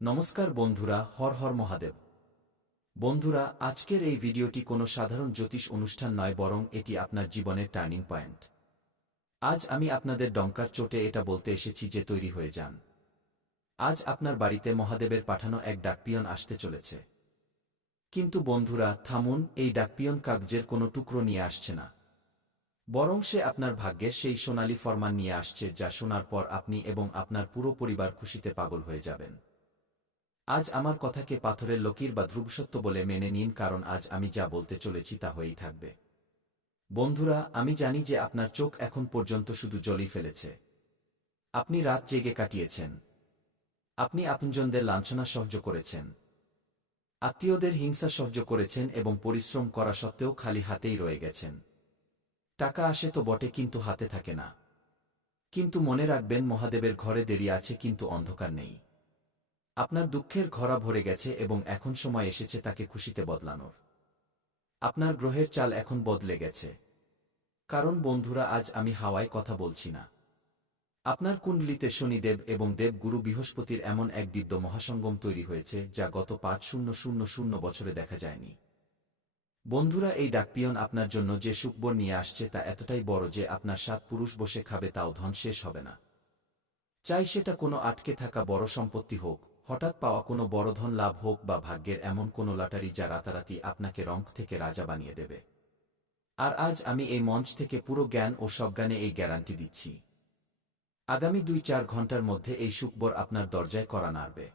নমস্কার বন্ধুরা, হর হর মহাদেব। বন্ধুরা, আজকের এই ভিডিওটি কোনো সাধারণ জ্যোতিষ অনুষ্ঠান নয়, বরং এটি আপনার জীবনের টার্নিং পয়েন্ট। আজ আমি আপনাদের ডঙ্কার চোটে এটা বলতে এসেছি যে তৈরি হয়ে যান। আজ আপনার বাড়িতে মহাদেবের পাঠানো এক ডাকপিয়ন আসতে চলেছে। কিন্তু বন্ধুরা, থামুন, এই ডাকপিয়ন কাগজের কোনো টুকরো নিয়ে আসছে না, বরং সে আপনার ভাগ্যের সেই সোনালী ফরমান নিয়ে আসছে, যা শোনার পর আপনি এবং আপনার পুরো পরিবার খুশিতে পাগল হয়ে যাবেন। আজ আমার কথাকে পাথরের লকির বা ধ্রুবসত্য বলে মেনে নিন, কারণ আজ আমি যা বলতে চলেছি তা হয়েই থাকবে। বন্ধুরা, আমি জানি যে আপনার চোখ এখন পর্যন্ত শুধু জলই ফেলেছে। আপনি রাত জেগে কাটিয়েছেন, আপনি আপনজনদের লাঞ্ছনা সহ্য করেছেন, আত্মীয়দের হিংসা সহ্য করেছেন এবং পরিশ্রম করা সত্ত্বেও খালি হাতেই রয়ে গেছেন। টাকা আসে তো বটে, কিন্তু হাতে থাকে না। কিন্তু মনে রাখবেন, মহাদেবের ঘরে দেরি আছে, কিন্তু অন্ধকার নেই। আপনার দুঃখের ঘরা ভরে গেছে এবং এখন সময় এসেছে তাকে খুশিতে বদলানোর। আপনার গ্রহের চাল এখন বদলে গেছে। কারণ বন্ধুরা, আজ আমি হাওয়ায় কথা বলছি না। আপনার কুণ্ডলিতে শনিদেব এবং দেবগুরু বৃহস্পতির এমন এক দিব্য মহাসঙ্গম তৈরি হয়েছে, যা গত ৫,০০০ বছরে দেখা যায়নি। বন্ধুরা, এই ডাকপিয়ন আপনার জন্য যে সুখবর নিয়ে আসছে তা এতটাই বড় যে আপনার ৭ পুরুষ বসে খাবে তাও ধন শেষ হবে না। চাই সেটা কোনো আটকে থাকা বড় সম্পত্তি হোক, হঠাৎ পাওয়া কোনো বড় ধন লাভ হোক, বা ভাগ্যের এমন কোনো লটারি যা রাতারাতি আপনাকে রঙ্ক থেকে রাজা বানিয়ে দেবে। আর আজ আমি এই মঞ্চ থেকে পুরো জ্ঞান ও সজ্ঞানে এই গ্যারান্টি দিচ্ছি। আগামী ২-৪ ঘন্টার মধ্যে এই সুখবর আপনার দরজায় কড়া নাড়বে।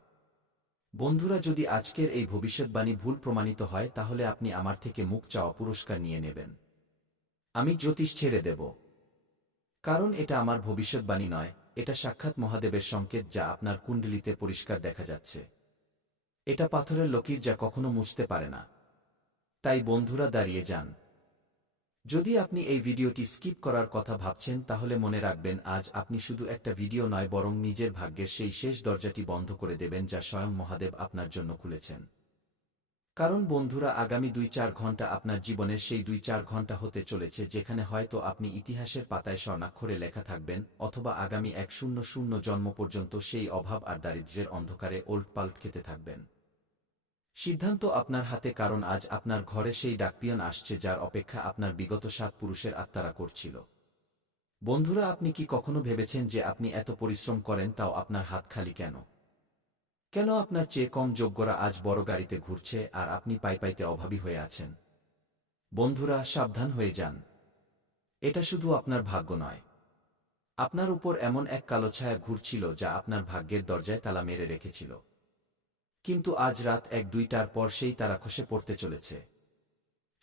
বন্ধুরা, যদি আজকের এই ভবিষ্যৎবাণী ভুল প্রমাণিত হয়, তাহলে আপনি আমার থেকে মুখ চাওয়া পুরস্কার নিয়ে নেবেন। আমি জ্যোতিষ ছেড়ে দেব, কারণ এটা আমার ভবিষ্যৎবাণী নয়, এটা সাক্ষাৎ মহাদেবের সংকেত, যা আপনার কুণ্ডলিতে পরিষ্কার দেখা যাচ্ছে। এটা পাথরের লকির, যা কখনো মুছতে পারে না। তাই বন্ধুরা, দাঁড়িয়ে যান। যদি আপনি এই ভিডিওটি স্কিপ করার কথা ভাবছেন, তাহলে মনে রাখবেন, আজ আপনি শুধু একটা ভিডিও নয়, বরং নিজের ভাগ্যের সেই শেষ দরজাটি বন্ধ করে দেবেন, যা স্বয়ং মহাদেব আপনার জন্য খুলেছেন। কারণ বন্ধুরা, আগামী ২-৪ ঘন্টা আপনার জীবনের সেই ২-৪ ঘন্টা হতে চলেছে যেখানে হয়তো আপনি ইতিহাসের পাতায় স্বর্ণাক্ষরে লেখা থাকবেন, অথবা আগামী ১০০ জন্ম পর্যন্ত সেই অভাব আর দারিদ্র্যের অন্ধকারে ওল্টপাল্ট খেতে থাকবেন। সিদ্ধান্ত আপনার হাতে, কারণ আজ আপনার ঘরে সেই ডাকপিয়ন আসছে যার অপেক্ষা আপনার বিগত ৭ পুরুষের আত্মারা করছিল। বন্ধুরা, আপনি কি কখনো ভেবেছেন যে আপনি এত পরিশ্রম করেন, তাও আপনার হাত খালি কেন? কেন আপনার চেয়ে কম যোগ্যরা আজ বড় গাড়িতে ঘুরছে আর আপনি পাইতে অভাবী হয়ে আছেন? বন্ধুরা, সাবধান হয়ে যান। এটা শুধু আপনার ভাগ্য নয়, আপনার উপর এমন এক কালো ছায়া ঘুরছিল যা আপনার ভাগ্যের দরজায় তালা মেরে রেখেছিল। কিন্তু আজ রাত ১-২টার পর সেই তারা খসে পড়তে চলেছে।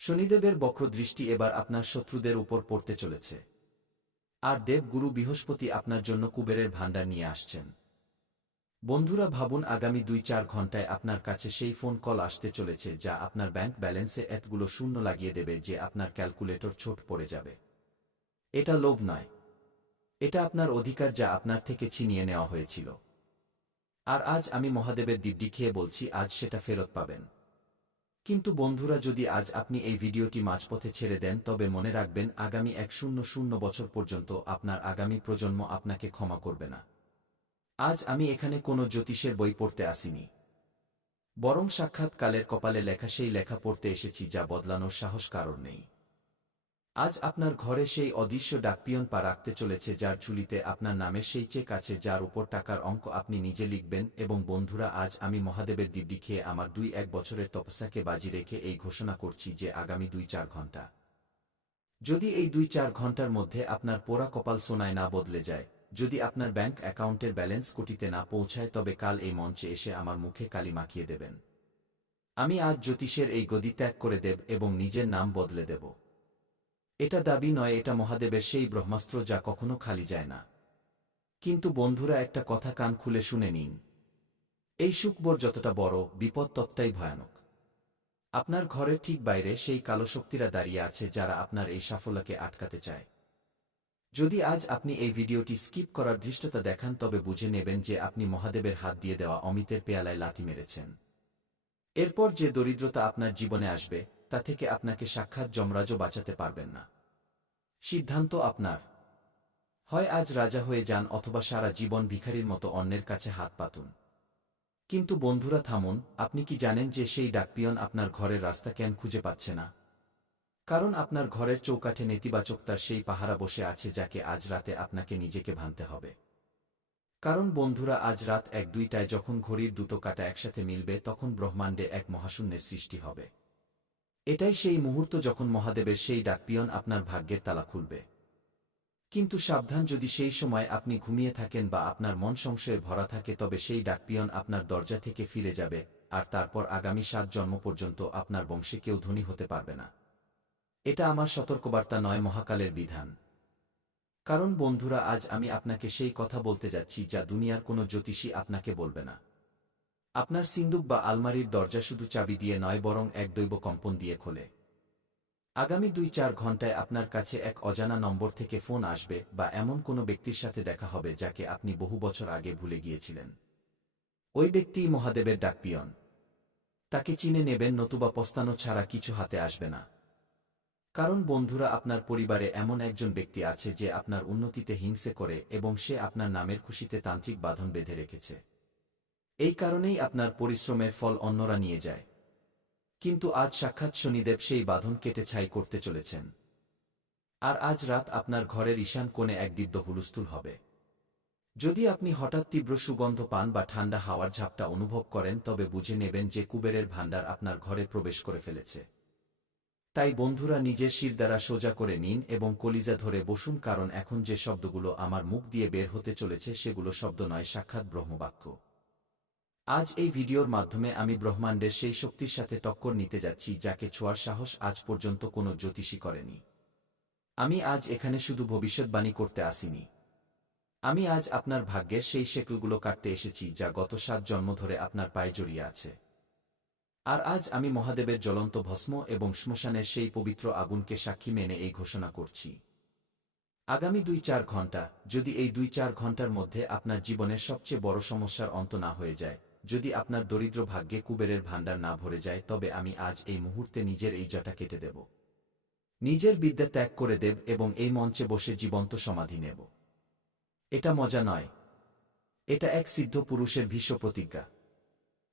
শনিদেবের বক্রদৃষ্টি এবার আপনার শত্রুদের উপর পড়তে চলেছে। আর দেবগুরু বৃহস্পতি আপনার জন্য কুবেরের ভাণ্ডার নিয়ে আসছেন। বন্ধুরা, ভাবুন, আগামী ২-৪ ঘন্টায় আপনার কাছে সেই ফোন কল আসতে চলেছে যা আপনার ব্যাংক ব্যালেন্সে এতগুলো শূন্য লাগিয়ে দেবে যে আপনার ক্যালকুলেটর ছোট পড়ে যাবে। এটা লোভ নয়, এটা আপনার অধিকার, যা আপনার থেকে ছিনিয়ে নেওয়া হয়েছিল। আর আজ আমি মহাদেবের দিব্যি খেয়ে বলছি, আজ সেটা ফেরত পাবেন। কিন্তু বন্ধুরা, যদি আজ আপনি এই ভিডিওটি মাঝপথে ছেড়ে দেন, তবে মনে রাখবেন, আগামী ১০০ বছর পর্যন্ত আপনার আগামী প্রজন্ম আপনাকে ক্ষমা করবে না। আজ আমি এখানে কোনো জ্যোতিষের বই পড়তে আসিনি, বরং সাক্ষাৎ কালের কপালে লেখা সেই লেখা পড়তে এসেছি, যা বদলানোর সাহস কারোর নেই। আজ আপনার ঘরে সেই অদৃশ্য ডাকপিয়ন পা রাখতে চলেছে, যার ঝুলিতে আপনার নামের সেই চেক আছে, যার উপর টাকার অঙ্ক আপনি নিজে লিখবেন। এবং বন্ধুরা, আজ আমি মহাদেবের দিব্যি খেয়ে আমার ২-১ বছরের তপস্যাকে বাজি রেখে এই ঘোষণা করছি যে আগামী ২-৪ ঘন্টা, যদি এই ২-৪ ঘন্টার মধ্যে আপনার পোড়া কপাল সোনায় না বদলে যায়, যদি আপনার ব্যাংক অ্যাকাউন্টের ব্যালেন্স কোটিতে না পৌঁছায়, তবে কাল এই মঞ্চে এসে আমার মুখে কালি মাখিয়ে দেবেন। আমি আজ জ্যোতিষের এই গদি ত্যাগ করে দেব এবং নিজের নাম বদলে দেব। এটা দাবি নয়, এটা মহাদেবের সেই ব্রহ্মাস্ত্র, যা কখনো খালি যায় না। কিন্তু বন্ধুরা, একটা কথা কান খুলে শুনে নিন। এই সুখবর যতটা বড়, বিপদ ততটাই ভয়ানক। আপনার ঘরের ঠিক বাইরে সেই কালো শক্তিরা দাঁড়িয়ে আছে, যারা আপনার এই সাফল্যকে আটকাতে চায়। যদি আজ আপনি এই ভিডিওটি স্কিপ করার ধৃষ্টতা দেখান, তবে বুঝে নেবেন যে আপনি মহাদেবের হাত দিয়ে দেওয়া অমিতের পেয়ালায় লাথি মেরেছেন। এরপর যে দরিদ্রতা আপনার জীবনে আসবে, তা থেকে আপনাকে সাক্ষাৎ যমরাজও বাঁচাতে পারবেন না। সিদ্ধান্ত আপনার। হয় আজ রাজা হয়ে যান, অথবা সারা জীবন ভিখারির মতো অন্যের কাছে হাত পাতুন। কিন্তু বন্ধুরা থামুন, আপনি কি জানেন যে সেই ডাকপিয়ন আপনার ঘরের রাস্তা কেন খুঁজে পাচ্ছে না? কারণ আপনার ঘরের চৌকাঠে নেতিবাচকতার সেই পাহারা বসে আছে যাকে আজ রাতে আপনাকে নিজেকে ভাঙতে হবে। কারণ বন্ধুরা, আজ রাত ১-২টায় যখন ঘড়ির দুটো কাঁটা একসাথে মিলবে তখন ব্রহ্মাণ্ডে এক মহাশূন্যের সৃষ্টি হবে। এটাই সেই মুহূর্ত যখন মহাদেবের সেই ডাকপিয়ন আপনার ভাগ্যের তালা খুলবে। কিন্তু সাবধান, যদি সেই সময় আপনি ঘুমিয়ে থাকেন বা আপনার মন সংশয়ে ভরা থাকে তবে সেই ডাকপিয়ন আপনার দরজা থেকে ফিরে যাবে, আর তারপর আগামী ৭ জন্ম পর্যন্ত আপনার বংশে কেউ ধনী হতে পারবে না। এটা আমার সতর্কবার্তা নয়, মহাকালের বিধান। কারণ বন্ধুরা, আজ আমি আপনাকে সেই কথা বলতে যাচ্ছি যা দুনিয়ার কোনো জ্যোতিষী আপনাকে বলবে না। আপনার সিন্দুক বা আলমারির দরজা শুধু চাবি দিয়ে নয়, বরং এক দৈব কম্পন দিয়ে খোলে। আগামী ২-৪ ঘণ্টায় আপনার কাছে এক অজানা নম্বর থেকে ফোন আসবে বা এমন কোনো ব্যক্তির সাথে দেখা হবে যাকে আপনি বহু বছর আগে ভুলে গিয়েছিলেন। ওই ব্যক্তিই মহাদেবের ডাকপিয়ন। তাকে চিনে নেবেন, নতুবা পস্তানো ছাড়া কিছু হাতে আসবে না। কারণ বন্ধুরা, আপনার পরিবারে এমন একজন ব্যক্তি আছে যে আপনার উন্নতিতে হিংসে করে এবং সে আপনার নামের খুশিতে তান্ত্রিক বাঁধন বেঁধে রেখেছে। এই কারণেই আপনার পরিশ্রমের ফল অন্যরা নিয়ে যায়। কিন্তু আজ সাক্ষাৎ শনিদেব সেই বাঁধন কেটে ছাই করতে চলেছেন। আর আজ রাত আপনার ঘরের ঈশান কোণে এক দিব্য হুলস্থুল হবে। যদি আপনি হঠাৎ তীব্র সুগন্ধ পান বা ঠান্ডা হাওয়ার ঝাপটা অনুভব করেন তবে বুঝে নেবেন যে কুবেরের ভাণ্ডার আপনার ঘরে প্রবেশ করে ফেলেছে। তাই বন্ধুরা, নিজের শিরদাঁড়া সোজা করে নিন এবং কলিজা ধরে বসুন, কারণ এখন যে শব্দগুলো আমার মুখ দিয়ে বের হতে চলেছে সেগুলো শব্দ নয়, সাক্ষাৎ ব্রহ্মবাক্য। আজ এই ভিডিওর মাধ্যমে আমি ব্রহ্মাণ্ডের সেই শক্তির সাথে টক্কর নিতে যাচ্ছি যাকে ছোঁয়ার সাহস আজ পর্যন্ত কোনো জ্যোতিষী করেনি। আমি আজ এখানে শুধু ভবিষ্যৎবাণী করতে আসিনি। আমি আজ আপনার ভাগ্যের সেই শেকলগুলো কাটতে এসেছি যা গত ৭ জন্ম ধরে আপনার পায়ে জড়িয়ে আছে। আর আজ আমি মহাদেবের জ্বলন্ত ভস্ম এবং শ্মশানের সেই পবিত্র আগুনকে সাক্ষী মেনে এই ঘোষণা করছি। আগামী ২-৪ ঘণ্টা, যদি এই ২-৪ ঘণ্টার মধ্যে আপনার জীবনের সবচেয়ে বড় সমস্যার অন্ত না হয়ে যায়, যদি আপনার দরিদ্র ভাগ্যে কুবেরের ভাণ্ডার না ভরে যায়, তবে আমি আজ এই মুহূর্তে নিজের এই জটা কেটে দেব। নিজের বিদ্যা ত্যাগ করে দেব এবং এই মঞ্চে বসে জীবন্ত সমাধি নেব। এটা মজা নয়, এটা এক সিদ্ধ পুরুষের ভীষ্ম প্রতিজ্ঞা।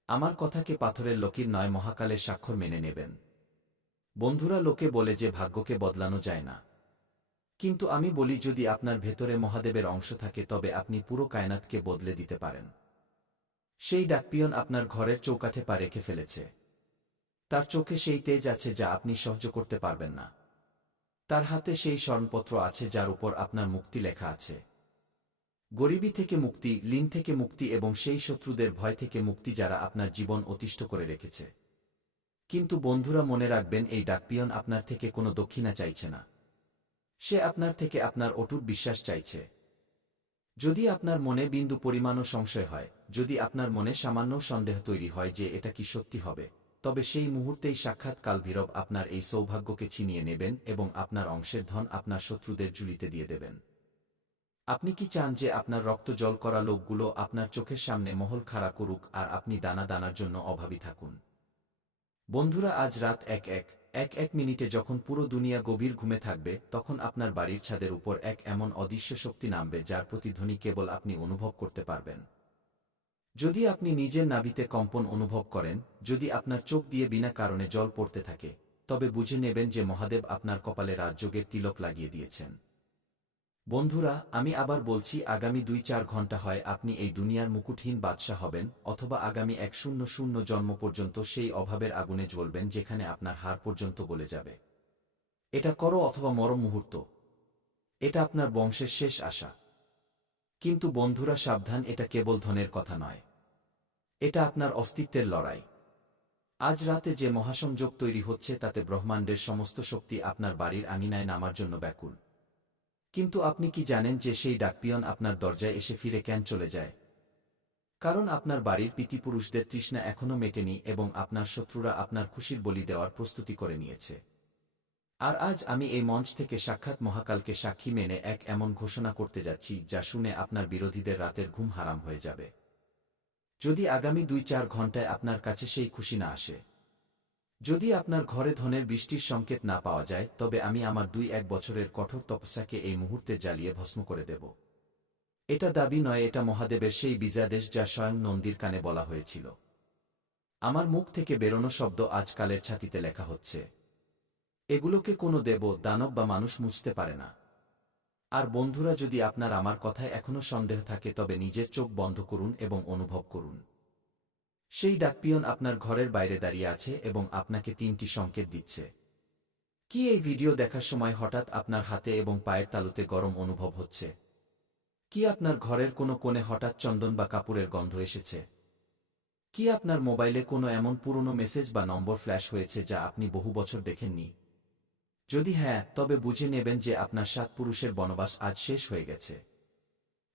আমার কথাকে পাথরের লকির নয়, মহাকালের স্বাক্ষর মেনে নেবেন। বন্ধুরা, লোকে বলে যে ভাগ্যকে বদলানো যায় না। কিন্তু আমি বলি, যদি আপনার ভেতরে মহাদেবের অংশ থাকে তবে আপনি পুরো কায়নাতকে বদলে দিতে পারেন। সেই ডাকপিয়ন আপনার ঘরের চৌকাঠে পা রেখে ফেলেছে। তার চোখে সেই তেজ আছে যা আপনি সহ্য করতে পারবেন না। তার হাতে সেই স্মরণপত্র আছে যার উপর আপনার মুক্তি লেখা আছে। গরিবী থেকে মুক্তি, ঋণ থেকে মুক্তি এবং সেই শত্রুদের ভয় থেকে মুক্তি যারা আপনার জীবন অতিষ্ঠ করে রেখেছে। কিন্তু বন্ধুরা, মনে রাখবেন, এই ডাকপিয়ন আপনার থেকে কোনো দক্ষিণা চাইছে না। সে আপনার থেকে আপনার অটুট বিশ্বাস চাইছে। যদি আপনার মনে বিন্দু পরিমাণও সংশয় হয়, যদি আপনার মনে সামান্য সন্দেহ তৈরি হয় যে এটা কি সত্যি হবে, তবে সেই মুহূর্তেই সাক্ষাৎ কালভৈরব আপনার এই সৌভাগ্যকে ছিনিয়ে নেবেন এবং আপনার অংশের ধন আপনার শত্রুদের ঝুলিতে দিয়ে দেবেন। আপনি কি চান যে আপনার রক্ত জল করা লোকগুলো আপনার চোখের সামনে মহল খাড়া করুক আর আপনি দানা দানার জন্য অভাবী থাকুন? বন্ধুরা, আজ রাত এক মিনিটে যখন পুরো দুনিয়া গভীর ঘুমে থাকবে, তখন আপনার বাড়ির ছাদের উপর এক এমন অদৃশ্য শক্তি নামবে যার প্রতিধ্বনি কেবল আপনি অনুভব করতে পারবেন। যদি আপনি নিজের নাভিতে কম্পন অনুভব করেন, যদি আপনার চোখ দিয়ে বিনা কারণে জল পড়তে থাকে, তবে বুঝে নেবেন যে মহাদেব আপনার কপালে রাজযোগের তিলক লাগিয়ে দিয়েছেন। বন্ধুরা, আমি আবার বলছি, আগামী ২-৪ ঘণ্টা হয় আপনি এই দুনিয়ার মুকুটহীন বাদশা হবেন, অথবা আগামী ১০০ জন্ম পর্যন্ত সেই অভাবের আগুনে জ্বলবেন যেখানে আপনার হাড় পর্যন্ত গলে যাবে। এটা করো অথবা মরো মুহূর্ত। এটা আপনার বংশের শেষ আশা। কিন্তু বন্ধুরা সাবধান, এটা কেবল ধনের কথা নয়। এটা আপনার অস্তিত্বের লড়াই। আজ রাতে যে মহাসংযোগ তৈরি হচ্ছে তাতে ব্রহ্মাণ্ডের সমস্ত শক্তি আপনার বাড়ির আঙিনায় নামার জন্য ব্যাকুল। কিন্তু আপনি কি জানেন যে সেই ডাকপিয়ন আপনার দরজায় এসে ফিরে কেন চলে যায়? কারণ আপনার বাড়ির পিতৃপুরুষদের তৃষ্ণা এখনো মেটেনি এবং আপনার শত্রুরা আপনার খুশির বলি দেওয়ার প্রস্তুতি করে নিয়েছে। আর আজ আমি এই মঞ্চ থেকে সাক্ষাৎ মহাকালকে সাক্ষী মেনে এক এমন ঘোষণা করতে যাচ্ছি যা শুনে আপনার বিরোধীদের রাতের ঘুম হারাম হয়ে যাবে। যদি আগামী ২-৪ ঘণ্টায় আপনার কাছে সেই খুশি না আসে, যদি আপনার ঘরে ধনের বৃষ্টির সংকেত না পাওয়া যায়, তবে আমি আমার ২-১ বছরের কঠোর তপস্যাকে এই মুহূর্তে জ্বালিয়ে ভস্ম করে দেব। এটা দাবি নয়, এটা মহাদেবের সেই বিজয়াদেশ যা স্বয়ং নন্দীর কানে বলা হয়েছিল। আমার মুখ থেকে বেরোনো শব্দ আজকালের ছাতিতে লেখা হচ্ছে। এগুলোকে কোনো দেব, দানব বা মানুষ মুছতে পারে না। আর বন্ধুরা, যদি আপনার আমার কথায় এখনো সন্দেহ থাকে তবে নিজের চোখ বন্ধ করুন এবং অনুভব করুন। সেই ডাকপিয়ন আপনার ঘরের বাইরে দাঁড়িয়ে আছে এবং আপনাকে 3টি সংকেত দিচ্ছে। কি এই ভিডিও দেখার সময় হঠাৎ আপনার হাতে এবং পায়ের তালুতে গরম অনুভব হচ্ছে? কি আপনার ঘরের কোনো কোণে হঠাৎ চন্দন বা কাপড়ের গন্ধ এসেছে? কি আপনার মোবাইলে কোনো এমন পুরনো মেসেজ বা নম্বর ফ্ল্যাশ হয়েছে যা আপনি বহু বছর দেখেননি? যদি হ্যাঁ, তবে বুঝে নেবেন যে আপনার 7 পুরুষের বনবাস আজ শেষ হয়ে গেছে।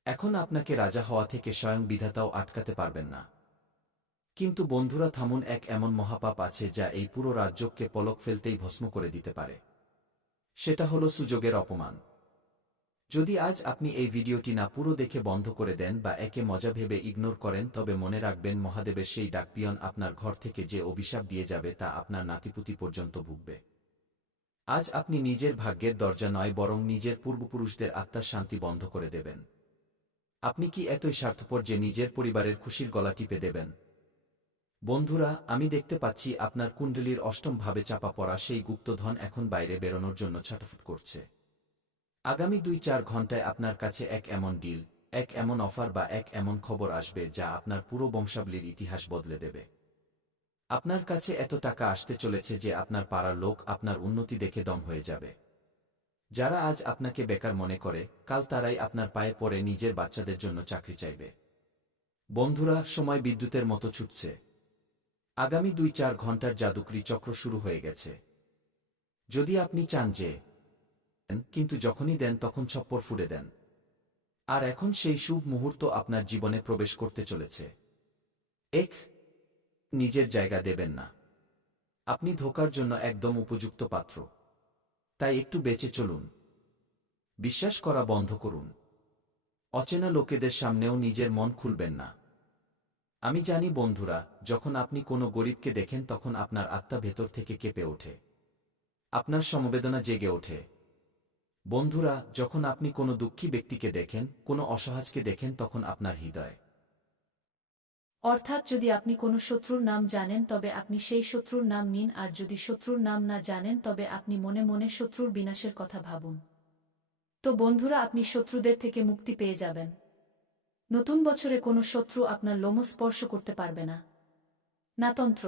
এখন আপনাকে রাজা হওয়া থেকে স্বয়ং বিধাতাও আটকাতে পারবেন না। কিন্তু বন্ধুরা, থামুন, এক এমন মহাপাপ আছে যা এই পুরো রাজ্যকে পলক ফেলতেই ভস্ম করে দিতে পারে। সেটা হলো সুযোগের অপমান। যদি আজ আপনি এই ভিডিওটি না পুরো দেখে বন্ধ করে দেন বা একে মজা ভেবে ইগনোর করেন, তবে মনে রাখবেন মহাদেবের সেই ডাকপিয়ন আপনার ঘর থেকে যে অভিশাপ দিয়ে যাবে তা আপনার নাতিপুতি পর্যন্ত ভুগবে। আজ আপনি নিজের ভাগ্যের দরজা নয় বরং নিজের পূর্বপুরুষদের আত্মার শান্তি বন্ধ করে দেবেন। আপনি কি এতই স্বার্থপর যে নিজের পরিবারের খুশির গলা টিপে দেবেন? বন্ধুরা, আমি দেখতে পাচ্ছি আপনার কুণ্ডলীর অষ্টম ভাবে চাপা পড়া সেই গুপ্তধন এখন বাইরে বেরোনোর জন্য ছটফট করছে। আগামী 2-4 ঘন্টায় আপনার কাছে এক এমন ডিল, এক এমন অফার বা এক এমন খবর আসবে যা আপনার পুরো বংশাবলীর ইতিহাস বদলে দেবে। আপনার কাছে এত টাকা আসতে চলেছে যে আপনার পাড়ার লোক আপনার উন্নতি দেখে দম হয়ে যাবে। যারা আজ আপনাকে বেকার মনে করে, কাল তারাই আপনার পায়ে পড়ে নিজের বাচ্চাদের জন্য চাকরি চাইবে। বন্ধুরা, সময় বিদ্যুতের মতো ছুটছে। আগামী 2-4 ঘন্টার জাদুকরি চক্র শুরু হয়ে গেছে। যদি আপনি চান যে কিন্তু যখনই দেন তখন ছপ্পর ফুঁড়ে দেন। আর এখন সেই শুভ মুহূর্ত আপনার জীবনে প্রবেশ করতে চলেছে। এক, নিজের জায়গা দেবেন না। আপনি ধোঁকার জন্য একদম উপযুক্ত পাত্র। তাই একটু বেঁচে চলুন। বিশ্বাস করা বন্ধ করুন। অচেনা লোকেদের সামনেও নিজের মন খুলবেন না। আমি জানি বন্ধুরা, যখন আপনি কোনো গরিবকে দেখেন তখন আপনার আত্মা ভেতর থেকে কেঁপে ওঠে। আপনার সমবেদনা জেগে ওঠে। বন্ধুরা, যখন আপনি কোনো দুঃখী ব্যক্তিকে দেখেন, কোনো অসহায়কে দেখেন, তখন আপনার হৃদয়। অর্থাৎ যদি আপনি কোনো শত্রুর নাম জানেন তবে আপনি সেই শত্রুর নাম নিন, আর যদি শত্রুর নাম না জানেন তবে আপনি মনে মনে শত্রুর বিনাশের কথা ভাবুন। তো বন্ধুরা, আপনি শত্রুদের থেকে মুক্তি পেয়ে যাবেন। নতুন বছরে কোনো শত্রু আপনার লোম স্পর্শ করতে পারবে না। না তন্ত্র,